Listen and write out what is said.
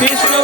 You.